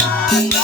Bye.